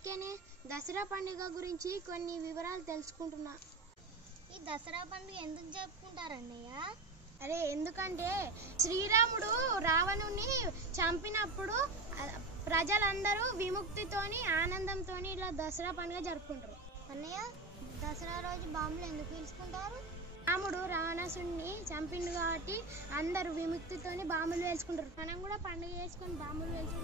అందుకనే దసరా పండుగ గురించి కొన్ని వివరాలు తెలుసుకుంటున్నా. ఈ దసరా పండుగ ఎందుకు జరుపుకుంటారన్నయ్య? అరే ఎందుకంటే శ్రీరాముడు రావణుని చంపినప్పుడు ప్రజలందరూ విముక్తితోని ఆనందంతోని ఇలా దసరా పండుగ జరుపుకుంటారు. అన్నయ్య, దసరా రోజు బాంబులు ఎందుకు పేల్చుకుంటారు? రాముడు రావణాసుడిని చంపిండు కాబట్టి అందరూ విముక్తితోని బాంబులు వేసుకుంటారు. మనం కూడా పండుగ చేసుకొని బాంబులు వేసుకుంటాం.